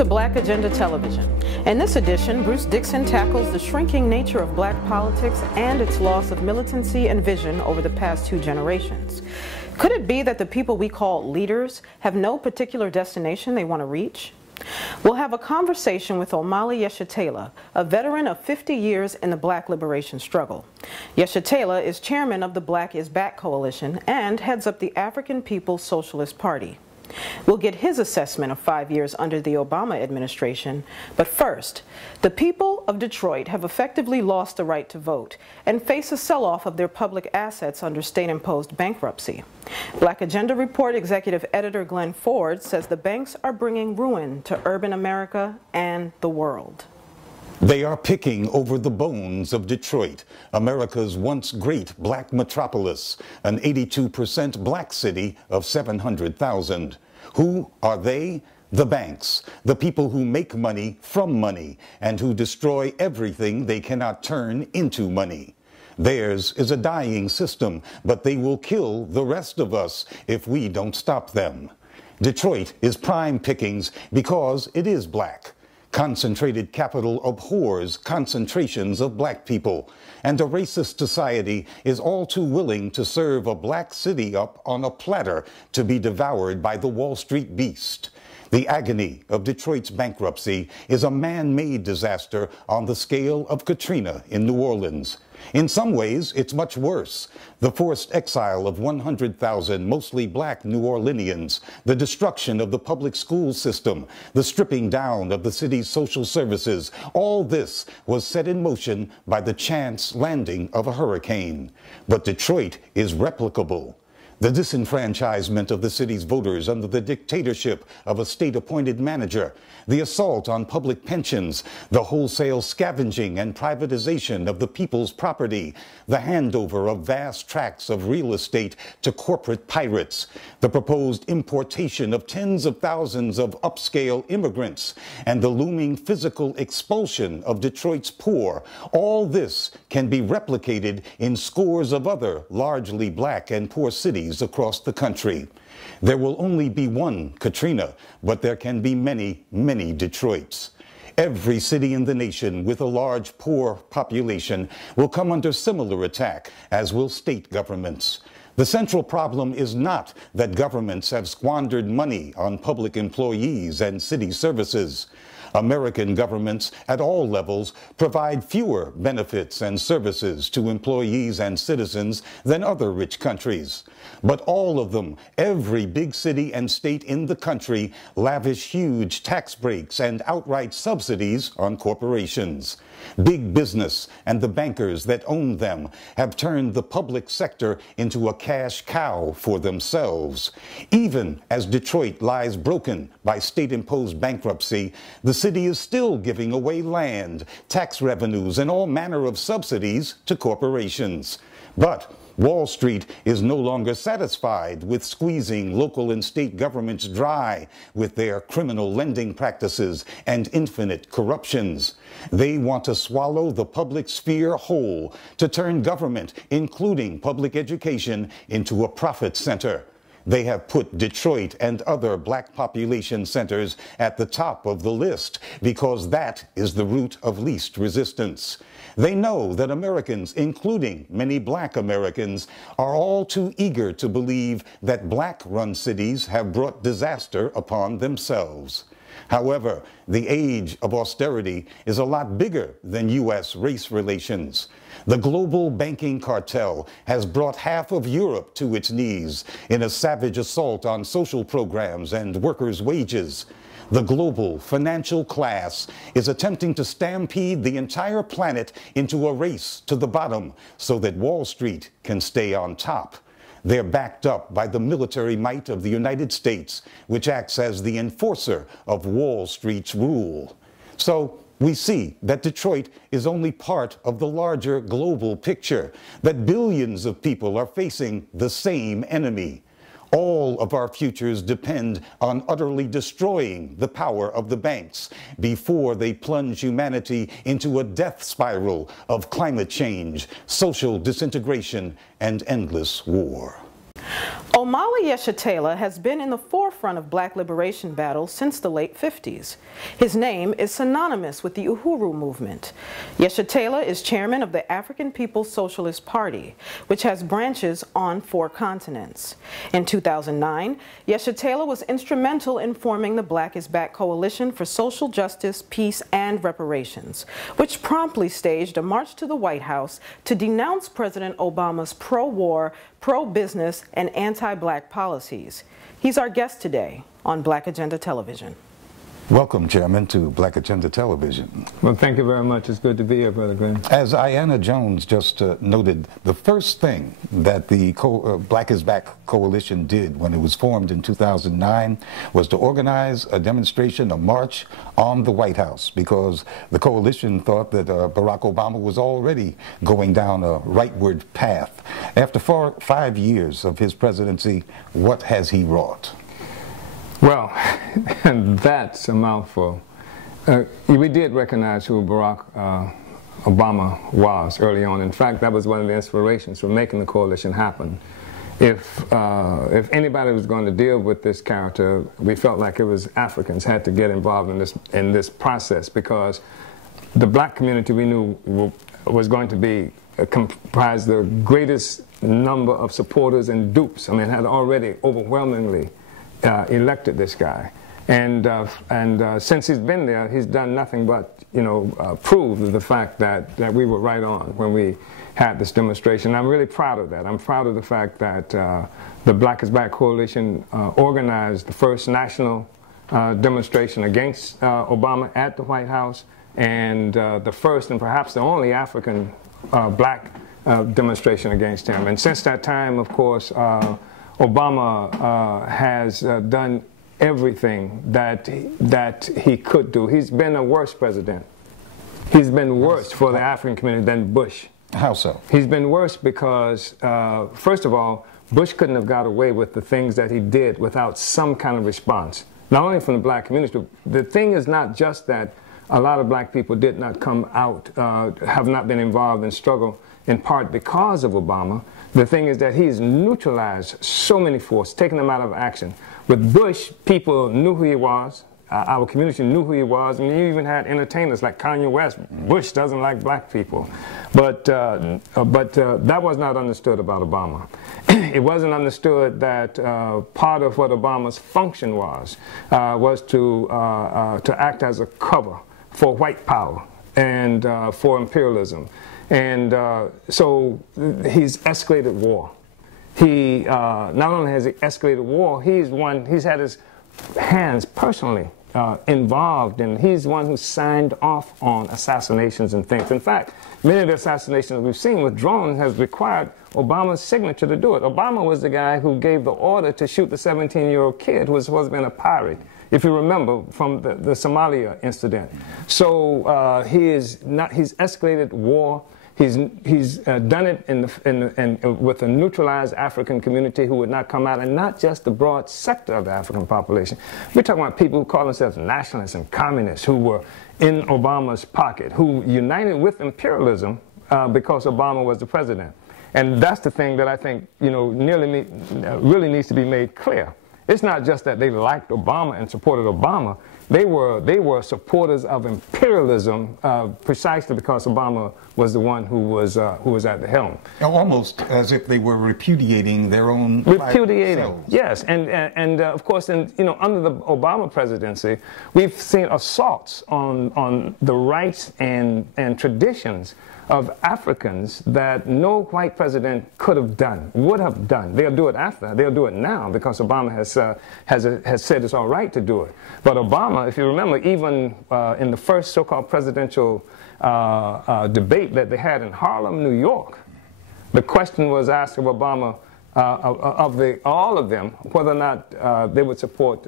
to Black Agenda Television. In this edition, Bruce Dixon tackles the shrinking nature of black politics and its loss of militancy and vision over the past 2 generations. Could it be that the people we call leaders have no particular destination they want to reach? We'll have a conversation with Omali Yeshitela, a veteran of 50 years in the black liberation struggle. Yeshitela is chairman of the Black is Back Coalition and heads up the African People's Socialist Party. We'll get his assessment of 5 years under the Obama administration, but first, the people of Detroit have effectively lost the right to vote and face a sell-off of their public assets under state-imposed bankruptcy. Black Agenda Report executive editor Glenn Ford says the banks are bringing ruin to urban America and the world. They are picking over the bones of Detroit, America's once great black metropolis, an 82% black city of 700,000. Who are they? The banks, the people who make money from money and who destroy everything they cannot turn into money. Theirs is a dying system, but they will kill the rest of us if we don't stop them. Detroit is prime pickings because it is black. Concentrated capital abhors concentrations of black people, and a racist society is all too willing to serve a black city up on a platter to be devoured by the Wall Street beast. The agony of Detroit's bankruptcy is a man-made disaster on the scale of Katrina in New Orleans. In some ways, it's much worse. The forced exile of 100,000 mostly black New Orleanians, the destruction of the public school system, the stripping down of the city's social services, all this was set in motion by the chance landing of a hurricane. But Detroit is replicable. The disenfranchisement of the city's voters under the dictatorship of a state-appointed manager, the assault on public pensions, the wholesale scavenging and privatization of the people's property, the handover of vast tracts of real estate to corporate pirates, the proposed importation of tens of thousands of upscale immigrants, and the looming physical expulsion of Detroit's poor. All this can be replicated in scores of other largely black and poor cities across the country. There will only be one Katrina, but there can be many, many Detroits. Every city in the nation with a large poor population will come under similar attack, as will state governments. The central problem is not that governments have squandered money on public employees and city services. American governments at all levels provide fewer benefits and services to employees and citizens than other rich countries. But all of them, every big city and state in the country, lavish huge tax breaks and outright subsidies on corporations. Big business and the bankers that own them have turned the public sector into a cash cow for themselves. Even as Detroit lies broken by state-imposed bankruptcy, the city is still giving away land, tax revenues, and all manner of subsidies to corporations. But Wall Street is no longer satisfied with squeezing local and state governments dry with their criminal lending practices and infinite corruptions. They want to swallow the public sphere whole, to turn government, including public education, into a profit center. They have put Detroit and other black population centers at the top of the list because that is the route of least resistance. They know that Americans, including many black Americans, are all too eager to believe that black-run cities have brought disaster upon themselves. However, the age of austerity is a lot bigger than U.S. race relations. The global banking cartel has brought half of Europe to its knees in a savage assault on social programs and workers' wages. The global financial class is attempting to stampede the entire planet into a race to the bottom so that Wall Street can stay on top. They're backed up by the military might of the United States, which acts as the enforcer of Wall Street's rule. So we see that Detroit is only part of the larger global picture, that billions of people are facing the same enemy. All of our futures depend on utterly destroying the power of the banks before they plunge humanity into a death spiral of climate change, social disintegration, and endless war. Omali Yeshua Taylor has been in the forefront of black liberation battles since the late 50s. His name is synonymous with the Uhuru movement. Yeshua Taylor is chairman of the African People's Socialist Party, which has branches on 4 continents. In 2009, Yeshua Taylor was instrumental in forming the Black is Back Coalition for Social Justice, Peace, and Reparations, which promptly staged a march to the White House to denounce President Obama's pro-war, pro-business, and anti-black policies. He's our guest today on Black Agenda Television. Welcome, Chairman, to Black Agenda Television. Well, thank you very much. It's good to be here, Brother Glenn. As Ayanna Jones just noted, the first thing that the Black is Back Coalition did when it was formed in 2009 was to organize a demonstration, a march on the White House, because the coalition thought that Barack Obama was already going down a rightward path. After 5 years of his presidency, what has he wrought? Well, that's a mouthful. We did recognize who Barack Obama was early on. In fact, that was one of the inspirations for making the coalition happen. If anybody was going to deal with this character, we felt like it was Africans had to get involved in this process, because the black community we knew was going to be comprised the greatest number of supporters and dupes. I mean, had already overwhelmingly elected this guy, and since he's been there, he's done nothing but prove the fact that we were right on when we had this demonstration. I'm really proud of that. I'm proud of the fact that the Black is Back Coalition organized the first national demonstration against Obama at the White House, and the first and perhaps the only African black demonstration against him. And since that time, of course, Obama has done everything that he could do. He's been a worse president. He's been worse for the African community than Bush. How so? He's been worse because, first of all, Bush couldn't have got away with the things that he did without some kind of response. Not only from the black community, but the thing is not just that a lot of black people did not come out, have not been involved in struggle, in part because of Obama. The thing is that he's neutralized so many forces, taken them out of action. With Bush, people knew who he was. Our community knew who he was. I mean, you even had entertainers like Kanye West. Bush doesn't like black people. But that was not understood about Obama. It wasn't understood that part of what Obama's function was to act as a cover for white power and for imperialism. And so he's escalated war. He not only has he escalated war, he's had his hands personally involved, and he's the one who signed off on assassinations and things. In fact, many of the assassinations we've seen with drones has required Obama's signature to do it. Obama was the guy who gave the order to shoot the 17-year-old kid who was supposed to be a pirate, if you remember from the Somalia incident. So he's escalated war. He's done it with a neutralized African community who would not come out, and not just the broad sector of the African population. We're talking about people who call themselves nationalists and communists, who were in Obama's pocket, who united with imperialism because Obama was the president. And that's the thing that I think really needs to be made clear. It's not just that they liked Obama and supported Obama. They were supporters of imperialism precisely because Obama was the one who was at the helm. Almost as if they were repudiating their own repudiating, yes, and of course, under the Obama presidency, we've seen assaults on the rights and traditions of Africans that no white president could have done, would have done. They'll do it after. They'll do it now because Obama has said it's all right to do it. But Obama, if you remember, even in the first so-called presidential debate that they had in Harlem, New York, the question was asked of Obama, all of them, whether or not they would support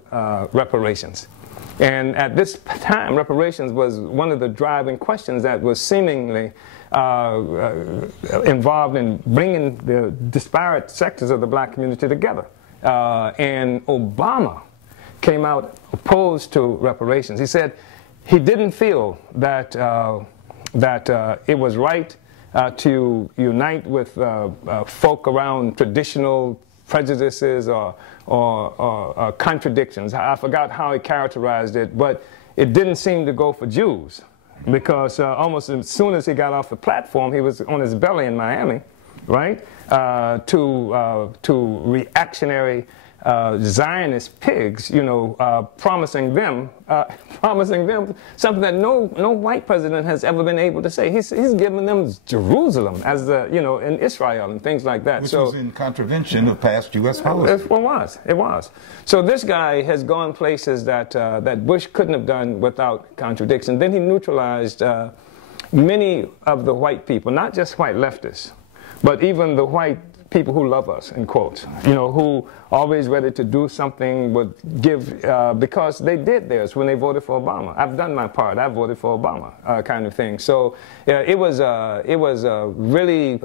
reparations. And at this time, reparations was one of the driving questions that was seemingly involved in bringing the disparate sectors of the black community together. And Obama came out opposed to reparations. He said he didn't feel that it was right to unite with folk around traditional prejudices or contradictions. I forgot how he characterized it, but it didn't seem to go for Jews, because almost as soon as he got off the platform, he was on his belly in Miami, right, to reactionary Zionist pigs, you know, promising them something that no white president has ever been able to say. He's given them Jerusalem as the, you know, in Israel and things like that. Which was in contravention of past U.S. policy. It was. So this guy has gone places that that Bush couldn't have done without contradiction. Then he neutralized many of the white people, not just white leftists, but even the white people who love us, in quotes, you know, who always ready to do something, would give, because they did theirs when they voted for Obama. I've done my part. I voted for Obama, kind of thing. So it was a really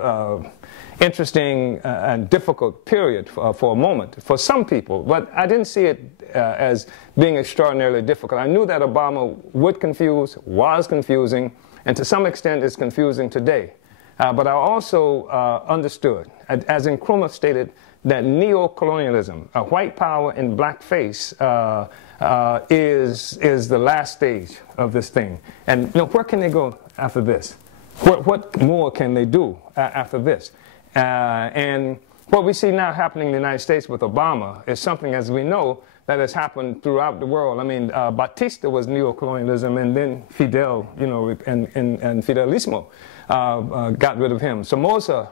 interesting and difficult period for a moment for some people, but I didn't see it as being extraordinarily difficult. I knew that Obama would confuse, was confusing, and to some extent is confusing today. But I also understood, as Nkrumah stated, that neo-colonialism, white power in blackface, is the last stage of this thing. And you know, where can they go after this? What more can they do after this? And what we see now happening in the United States with Obama is something, as we know, that has happened throughout the world. I mean, Batista was neo-colonialism, and then Fidel, you know, and Fidelissimo got rid of him. Somoza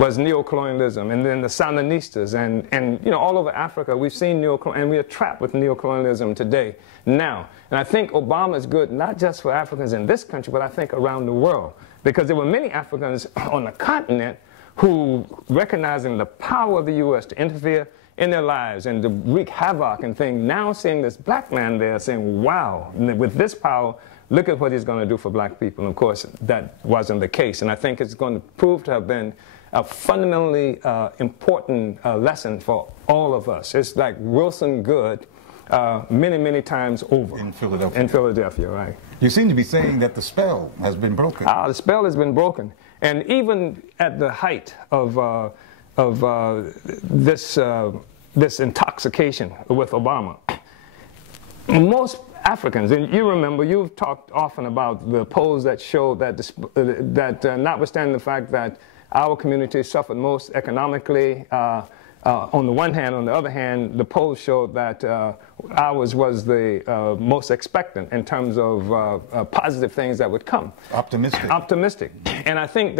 was neo-colonialism, and then the Sandinistas, and you know, all over Africa, we've seen and we are trapped with neo-colonialism today, now. And I think Obama is good, not just for Africans in this country, but I think around the world, because there were many Africans on the continent who, recognizing the power of the U.S. to interfere in their lives and to wreak havoc and things, now seeing this black man there saying, wow, with this power, look at what he's going to do for black people. And of course, that wasn't the case. And I think it's going to prove to have been a fundamentally important lesson for all of us. It's like Wilson Good many, many times over. In Philadelphia. In Philadelphia, right. You seem to be saying that the spell has been broken. The spell has been broken. And even at the height of this intoxication with Obama, most Africans, and you remember, you've talked often about the polls that show that, notwithstanding the fact that our community suffered most economically, on the one hand, on the other hand, the polls showed that ours was the most expectant in terms of positive things that would come. Optimistic. Optimistic. And I think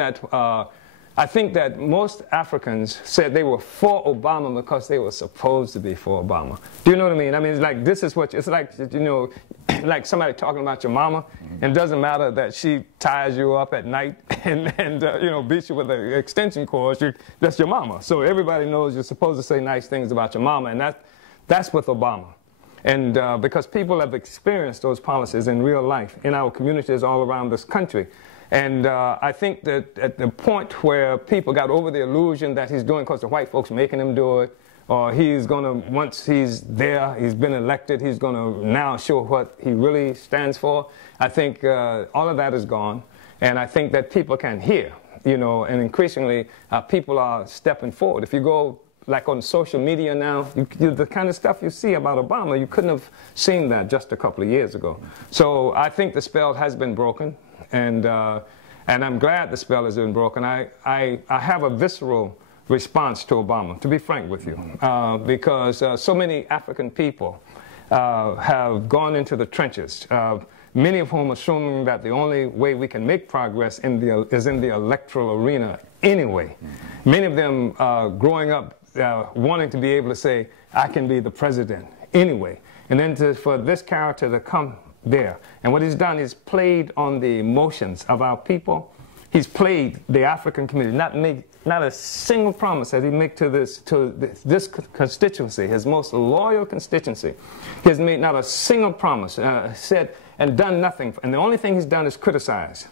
that most Africans said they were for Obama because they were supposed to be for Obama. Do you know what I mean? I mean, it's like, this is what, it's like, you know, like somebody talking about your mama, and it doesn't matter that she ties you up at night and you know, beats you with an extension cord, that's your mama. So everybody knows you're supposed to say nice things about your mama, and that's with Obama. And because people have experienced those policies in real life in our communities all around this country. And I think that at the point where people got over the illusion that he's doing because the white folks making him do it, or he's going to, once he's there, he's been elected, he's going to now show what he really stands for, I think all of that is gone. And I think that people can hear, you know, and increasingly people are stepping forward. If you go like on social media now, the kind of stuff you see about Obama, you couldn't have seen that just a couple of years ago. So I think the spell has been broken. And I'm glad the spell has been broken. I have a visceral response to Obama, to be frank with you, because so many African people have gone into the trenches, many of whom assuming that the only way we can make progress is in the electoral arena anyway. Many of them growing up wanting to be able to say, I can be the president anyway. And then for this character to come there. And what he's done is played on the emotions of our people. He's played the African community, not a single promise that he made to this constituency, his most loyal constituency. He has made not a single promise, said and done nothing. And the only thing he's done is criticize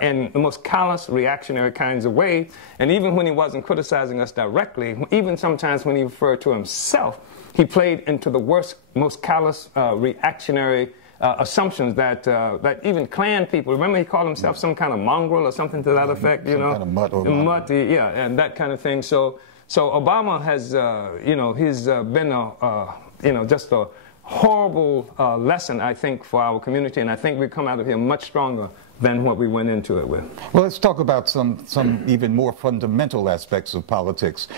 in the most callous, reactionary kinds of way. And even when he wasn't criticizing us directly, even sometimes when he referred to himself, he played into the worst, most callous, reactionary assumptions that even Klan people, remember he called himself some kind of mongrel or something to that effect, you know? Kind of mutt or mutt, yeah, and that kind of thing. So So Obama has, he's been just a horrible lesson, I think, for our community, and I think we come out of here much stronger than what we went into it with. Well, let's talk about some even more fundamental aspects of politics.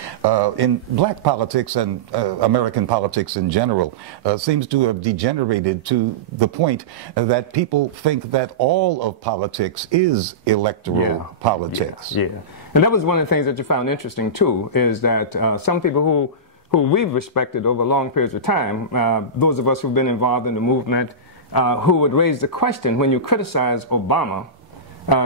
In black politics and American politics in general seems to have degenerated to the point that people think that all of politics is electoral politics. Yeah. And that was one of the things that you found interesting, too, is that some people who we've respected over long periods of time, those of us who've been involved in the movement, who would raise the question when you criticize Obama,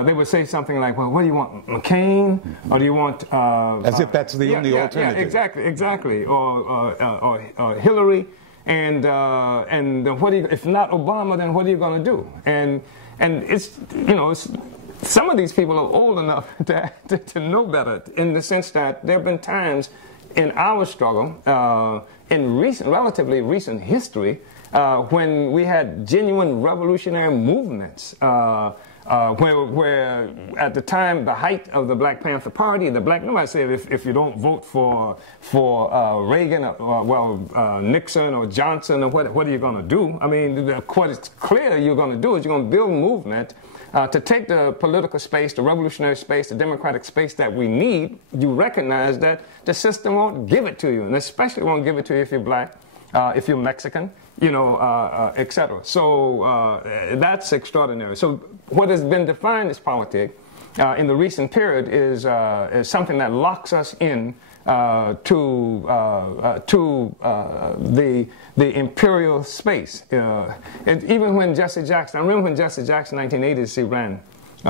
they would say something like, well, what do you want, McCain? Or do you want... as if that's the only alternative. Yeah, exactly. Or Hillary. And what do you, if not Obama, then what are you going to do? And it's, some of these people are old enough to know better, in the sense that there have been times in our struggle, in relatively recent history, when we had genuine revolutionary movements, where at the time, the height of the Black Panther Party, nobody said if you don't vote for Reagan, or Nixon or Johnson, or what are you going to do? I mean, what it's clear you're going to do is you're going to build a movement to take the political space, the revolutionary space, the democratic space that we need. You recognize that the system won't give it to you, and especially won't give it to you if you're black, if you're Mexican, etc. So that's extraordinary. So what has been defined as politics in the recent period is something that locks us in to the imperial space. And even when Jesse Jackson, I remember when Jesse Jackson, 1980s, he ran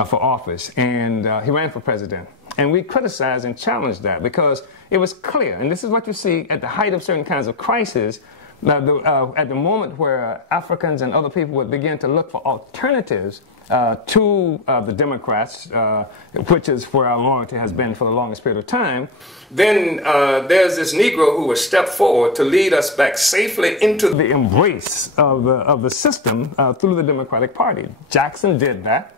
for office, and he ran for president. And we criticized and challenged that because it was clear, and this is what you see at the height of certain kinds of crises, at the moment where Africans and other people would begin to look for alternatives to the Democrats, which is where our loyalty has been for the longest period of time, then there's this Negro who will step forward to lead us back safely into the embrace of the system through the Democratic Party. Jackson did that.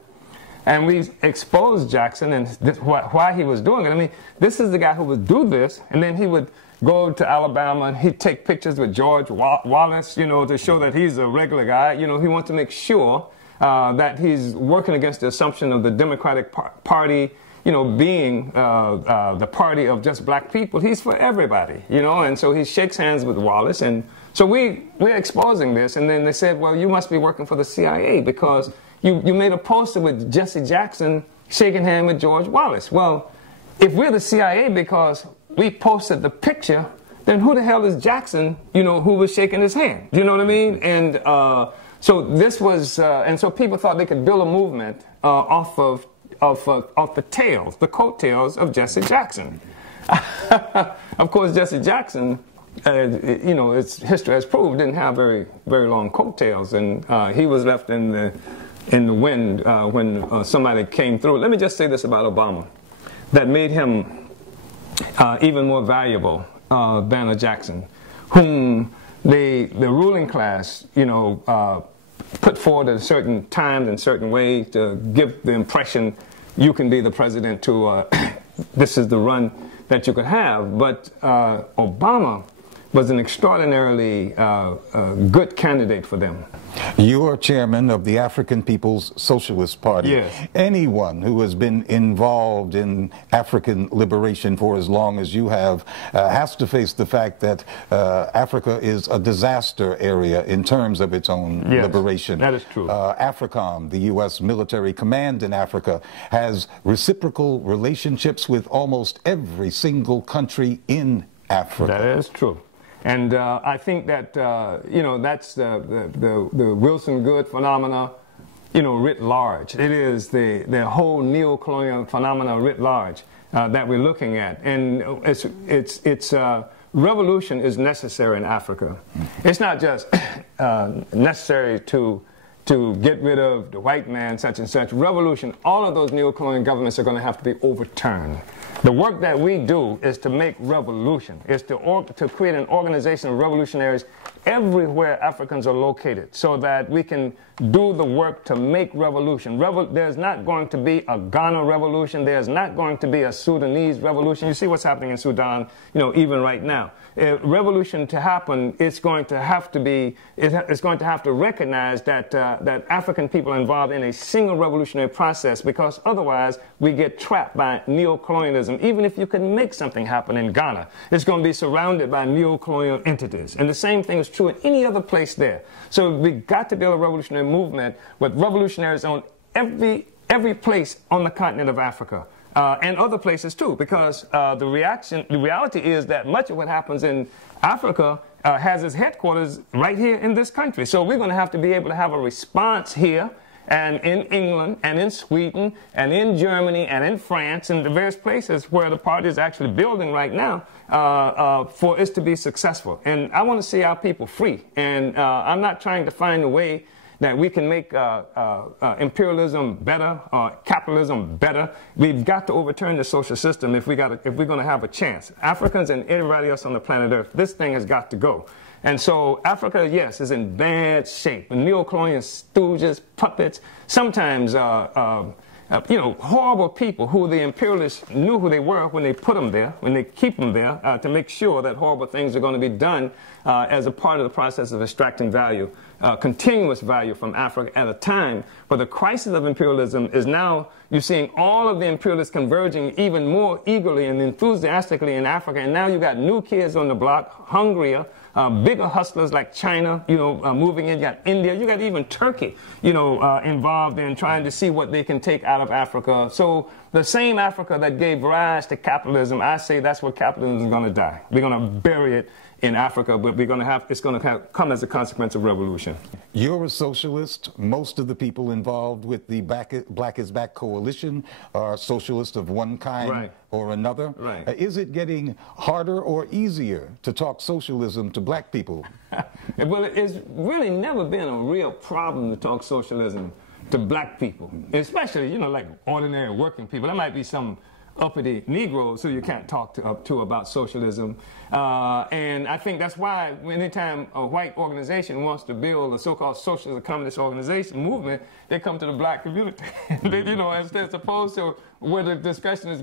And we exposed Jackson and why he was doing it. I mean, this is the guy who would do this, and then he would go to Alabama and he'd take pictures with George Wallace, to show that he's a regular guy. He wants to make sure that he's working against the assumption of the Democratic Party, being the party of just black people. He's for everybody, and so he shakes hands with Wallace. And so we're exposing this, and then they said, well, you must be working for the CIA because you made a poster with Jesse Jackson shaking hands with George Wallace. Well, if we're the CIA because we posted the picture, then who the hell is Jackson, who was shaking his hand? Do you know what I mean? And so this was, and so people thought they could build a movement off the tails, the coattails of Jesse Jackson. Of course, Jesse Jackson, its history has proved, didn't have very, very long coattails, and he was left in the wind when somebody came through. Let me just say this about Obama that made him even more valuable than a Jackson, whom the ruling class, put forward at a certain time and certain way to give the impression you can be the president to, this is the run that you could have. But Obama was an extraordinarily good candidate for them. You are chairman of the African People's Socialist Party. Yes. Anyone who has been involved in African liberation for as long as you have has to face the fact that Africa is a disaster area in terms of its own liberation. That is true. AFRICOM, the U.S. military command in Africa, has reciprocal relationships with almost every single country in Africa. That is true. And I think that, that's the Wilson Good phenomena, writ large. It is the whole neo-colonial phenomena writ large that we're looking at. And it's revolution is necessary in Africa. It's not just necessary to get rid of the white man, such and such. Revolution, all of those neo-colonial governments are going to have to be overturned. The work that we do is to make revolution, is to create an organization of revolutionaries everywhere Africans are located so that we can do the work to make revolution. There's not going to be a Ghana revolution. There's not going to be a Sudanese revolution. You see what's happening in Sudan, even right now. Revolution to happen, it's going to have to recognize that African people are involved in a single revolutionary process, because otherwise we get trapped by neo-colonialism. Even if you can make something happen in Ghana, it's going to be surrounded by neo-colonial entities. And the same thing is true in any other place there. So we've got to build a revolutionary movement with revolutionaries on every place on the continent of Africa. And other places too, because the reality is that much of what happens in Africa has its headquarters right here in this country. So we're going to have to be able to have a response here, and in England, and in Sweden, and in Germany, and in France, and the various places where the party is actually building right now for us to be successful. And I want to see our people free. And I'm not trying to find a way that we can make imperialism better, capitalism better. We've got to overturn the social system if we're going to have a chance. Africans and everybody else on the planet Earth, this thing has got to go. And so Africa, yes, is in bad shape. Neo-colonial stooges, puppets, sometimes horrible people who the imperialists knew who they were when they put them there, when they keep them there, to make sure that horrible things are going to be done as a part of the process of extracting value, continuous value from Africa at a time. But the crisis of imperialism is now, you're seeing all of the imperialists converging even more eagerly and enthusiastically in Africa. And now you've got new kids on the block, hungrier, bigger hustlers like China, moving in. You got India, you got even Turkey, involved in trying to see what they can take out of Africa. So the same Africa that gave rise to capitalism, I say that's where capitalism is going to die. We're going to bury it in Africa, but it's going to come as a consequence of revolution. You're a socialist. Most of the people involved with the Black is Back coalition are socialists of one kind or another. Right. Is it getting harder or easier to talk socialism to black people? Well, it's really never been a real problem to talk socialism to black people, especially, like ordinary working people. There might be some uppity Negroes who you can't talk to about socialism. And I think that's why anytime a white organization wants to build a so-called socialist communist organization movement, they come to the black community. As opposed to where the discussion is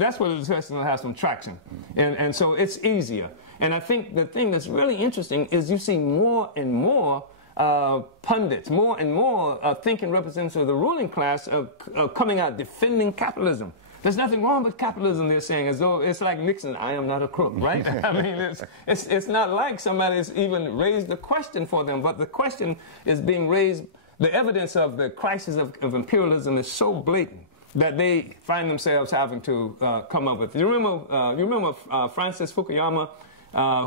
that's where the discussion will have some traction. And so it's easier. And I think the thing that's really interesting is you see more and more pundits, more and more thinking representatives of the ruling class coming out defending capitalism. There's nothing wrong with capitalism, they're saying, as though it's like Nixon, I am not a crook, right? I mean, it's not like somebody's even raised the question for them, but the question is being raised. The evidence of the crisis of imperialism is so blatant that they find themselves having to come up with. You remember Francis Fukuyama,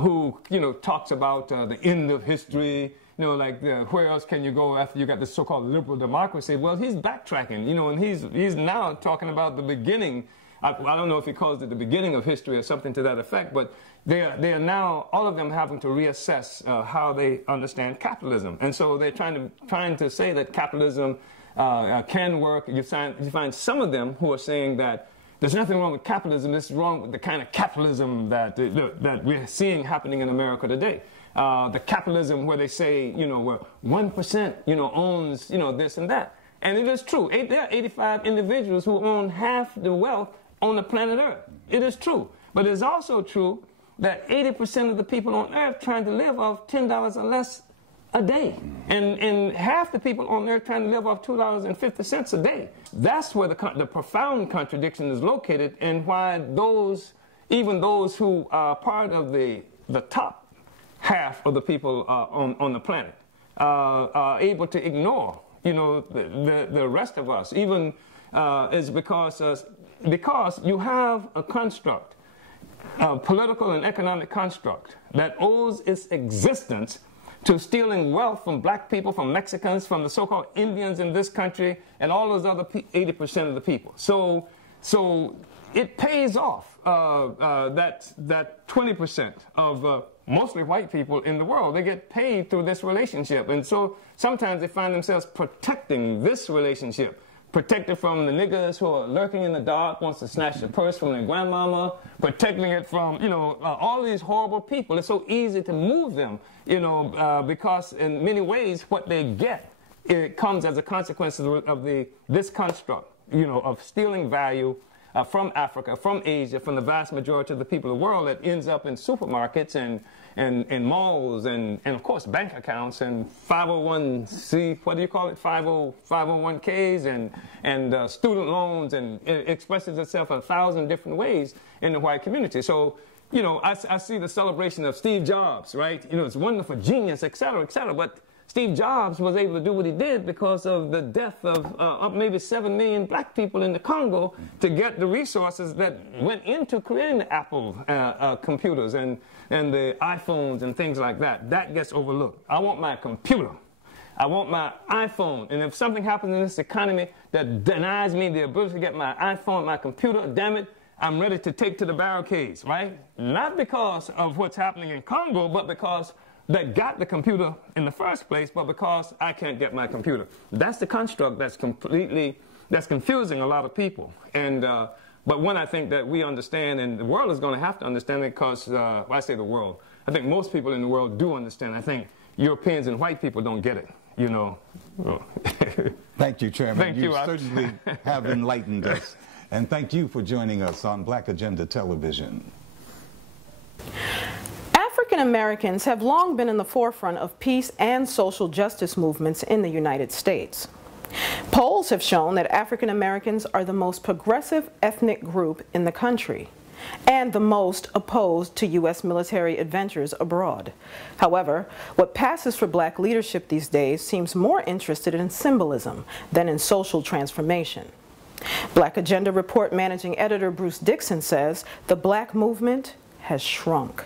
who talks about the end of history. Where else can you go after you got this so-called liberal democracy? Well, he's backtracking, and he's now talking about the beginning. I don't know if he calls it the beginning of history or something to that effect, but they are now, all of them having to reassess how they understand capitalism. And so they're trying to say that capitalism can work. You find some of them who are saying that there's nothing wrong with capitalism. This is wrong with the kind of capitalism that we're seeing happening in America today. The capitalism where they say, where 1%, owns, this and that. And it is true. There are 85 individuals who own half the wealth on the planet Earth. It is true. But it's also true that 80% of the people on Earth trying to live off $10 or less a day. And half the people on Earth trying to live off $2.50 a day. That's where the profound contradiction is located, and why even those who are part of the top half of the people on the planet are able to ignore, the rest of us. Even is because you have a construct, a political and economic construct that owes its existence to stealing wealth from black people, from Mexicans, from the so-called Indians in this country, and all those other 80% of the people. So it pays off that 20% of mostly white people in the world. They get paid through this relationship. And so sometimes they find themselves protecting this relationship, protected from the niggas who are lurking in the dark, wants to snatch the purse from their grandmama, protecting it from, all these horrible people. It's so easy to move them, because in many ways what they get, it comes as a consequence of this construct, of stealing value from Africa, from Asia, from the vast majority of the people of the world that ends up in supermarkets and malls and of course bank accounts and 501c, what do you call it, 501ks and student loans, and it expresses itself in 1,000 different ways in the white community. So, I see the celebration of Steve Jobs, right? It's wonderful, genius, et cetera, but Steve Jobs was able to do what he did because of the death of maybe 7 million black people in the Congo to get the resources that went into creating the Apple computers and the iPhones and things like that. That gets overlooked. I want my computer. I want my iPhone. And if something happens in this economy that denies me the ability to get my iPhone, my computer, damn it, I'm ready to take to the barricades, right? Not because of what's happening in Congo, but because that got the computer in the first place, but because I can't get my computer. That's the construct that's confusing a lot of people. And but one I think that we understand, and the world is going to have to understand it, because I say the world, I think most people in the world do understand. I think Europeans and white people don't get it, Thank you, Chairman. Thank you. You certainly have enlightened us. And thank you for joining us on Black Agenda Television. African Americans have long been in the forefront of peace and social justice movements in the United States. Polls have shown that African Americans are the most progressive ethnic group in the country and the most opposed to U.S. military adventures abroad. However, what passes for black leadership these days seems more interested in symbolism than in social transformation. Black Agenda Report Managing Editor Bruce Dixon says the black movement has shrunk.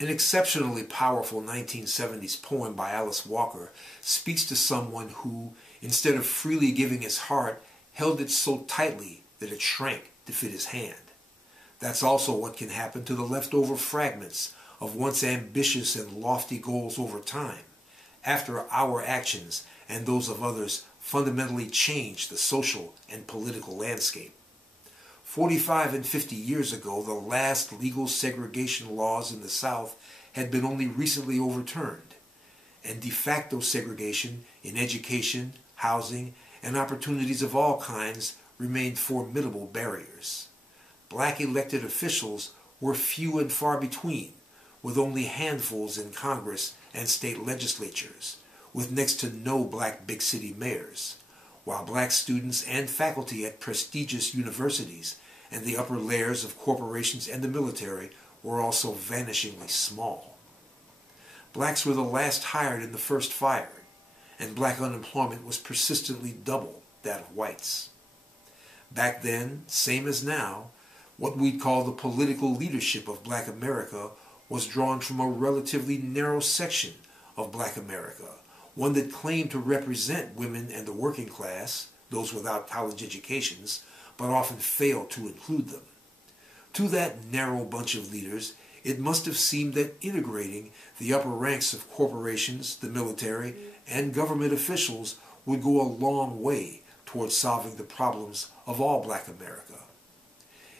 An exceptionally powerful 1970s poem by Alice Walker speaks to someone who, instead of freely giving his heart, held it so tightly that it shrank to fit his hand. That's also what can happen to the leftover fragments of once ambitious and lofty goals over time, after our actions and those of others fundamentally change the social and political landscape. 45 and 50 years ago, the last legal segregation laws in the South had been only recently overturned, and de facto segregation in education, housing, and opportunities of all kinds remained formidable barriers. Black elected officials were few and far between, with only handfuls in Congress and state legislatures, with next to no black big city mayors, while black students and faculty at prestigious universities and the upper layers of corporations and the military were also vanishingly small. Blacks were the last hired and the first fired, and black unemployment was persistently double that of whites. Back then, same as now, what we'd call the political leadership of black America was drawn from a relatively narrow section of black America, one that claimed to represent women and the working class, those without college educations, but often failed to include them. To that narrow bunch of leaders, it must have seemed that integrating the upper ranks of corporations, the military, and government officials would go a long way towards solving the problems of all black America.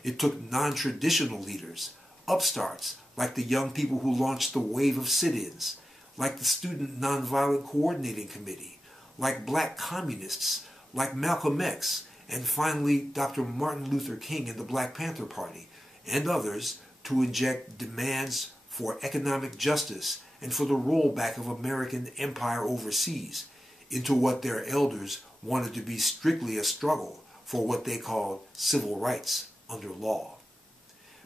It took non-traditional leaders, upstarts like the young people who launched the wave of sit-ins, like the Student Nonviolent Coordinating Committee, like black communists, like Malcolm X, and finally Dr. Martin Luther King and the Black Panther Party, and others, to inject demands for economic justice and for the rollback of American empire overseas into what their elders wanted to be strictly a struggle for what they called civil rights under law.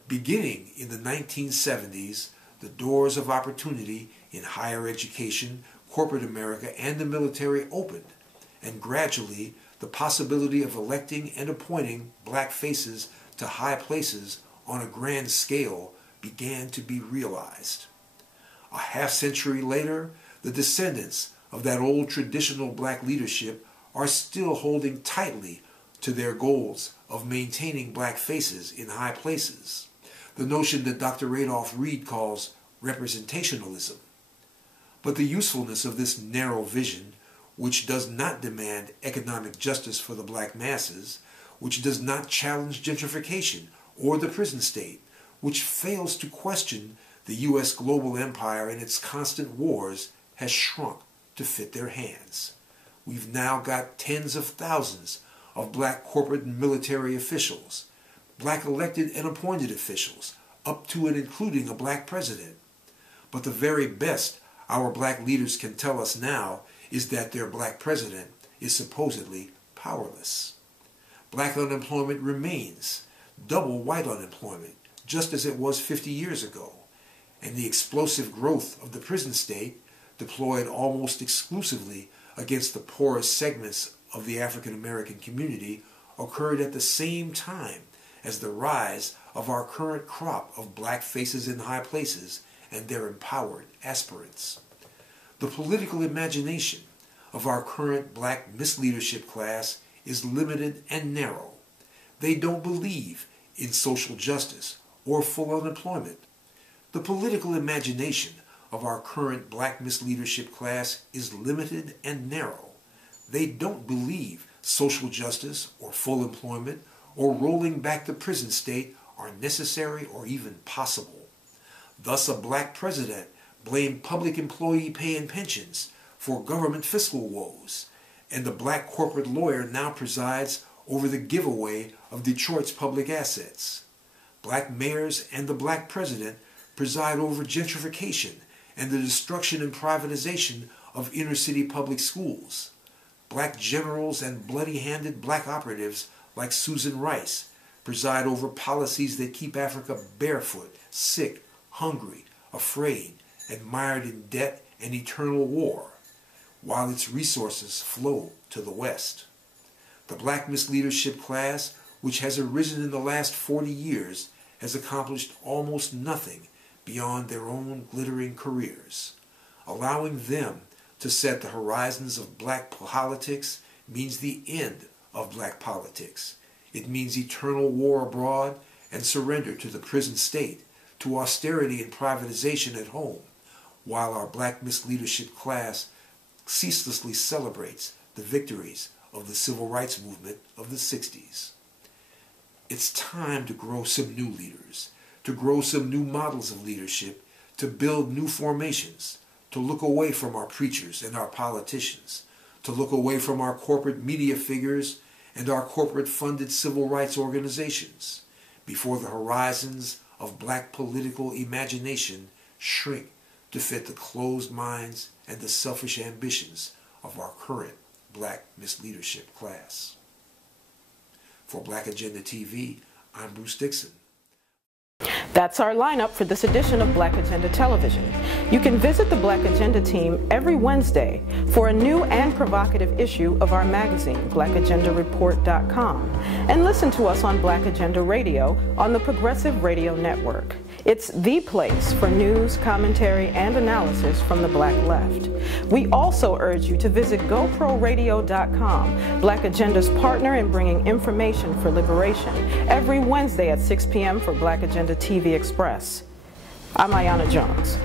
Beginning in the 1970s, the doors of opportunity in higher education, corporate America, and the military opened, and gradually the possibility of electing and appointing black faces to high places on a grand scale began to be realized. A half-century later, the descendants of that old traditional black leadership are still holding tightly to their goals of maintaining black faces in high places, the notion that Dr. Adolph Reed calls representationalism. But the usefulness of this narrow vision which does not demand economic justice for the black masses, which does not challenge gentrification or the prison state, which fails to question the U.S. global empire and its constant wars, has shrunk to fit their hands. We've now got tens of thousands of black corporate and military officials, black elected and appointed officials, up to and including a black president. But the very best our black leaders can tell us now is that their black president is supposedly powerless. Black unemployment remains double white unemployment, just as it was 50 years ago, and the explosive growth of the prison state, deployed almost exclusively against the poorest segments of the African American community, occurred at the same time as the rise of our current crop of black faces in high places and their empowered aspirants. The political imagination of our current black misleadership class is limited and narrow. They don't believe in social justice or full unemployment. The political imagination of our current black misleadership class is limited and narrow. They don't believe social justice or full employment or rolling back the prison state are necessary or even possible. Thus, a black president blamed public employee pay and pensions for government fiscal woes, and the black corporate lawyer now presides over the giveaway of Detroit's public assets. Black mayors and the black president preside over gentrification and the destruction and privatization of inner-city public schools. Black generals and bloody-handed black operatives like Susan Rice preside over policies that keep Africa barefoot, sick, hungry, afraid, and mired in debt and eternal war, while its resources flow to the West. The black misleadership class, which has arisen in the last 40 years, has accomplished almost nothing beyond their own glittering careers. Allowing them to set the horizons of black politics means the end of black politics. It means eternal war abroad and surrender to the prison state, to austerity and privatization at home, while our black misleadership class ceaselessly celebrates the victories of the civil rights movement of the 60s. It's time to grow some new leaders, to grow some new models of leadership, to build new formations, to look away from our preachers and our politicians, to look away from our corporate media figures and our corporate-funded civil rights organizations, before the horizons of black political imagination shrink to fit the closed minds and the selfish ambitions of our current black misleadership class. For Black Agenda TV, I'm Bruce Dixon. That's our lineup for this edition of Black Agenda Television. You can visit the Black Agenda team every Wednesday for a new and provocative issue of our magazine, blackagendareport.com, and listen to us on Black Agenda Radio on the Progressive Radio Network. It's the place for news, commentary, and analysis from the black left. We also urge you to visit GoProRadio.com, Black Agenda's partner in bringing information for liberation, every Wednesday at 6 p.m. for Black Agenda TV Express. I'm Ayanna Jones.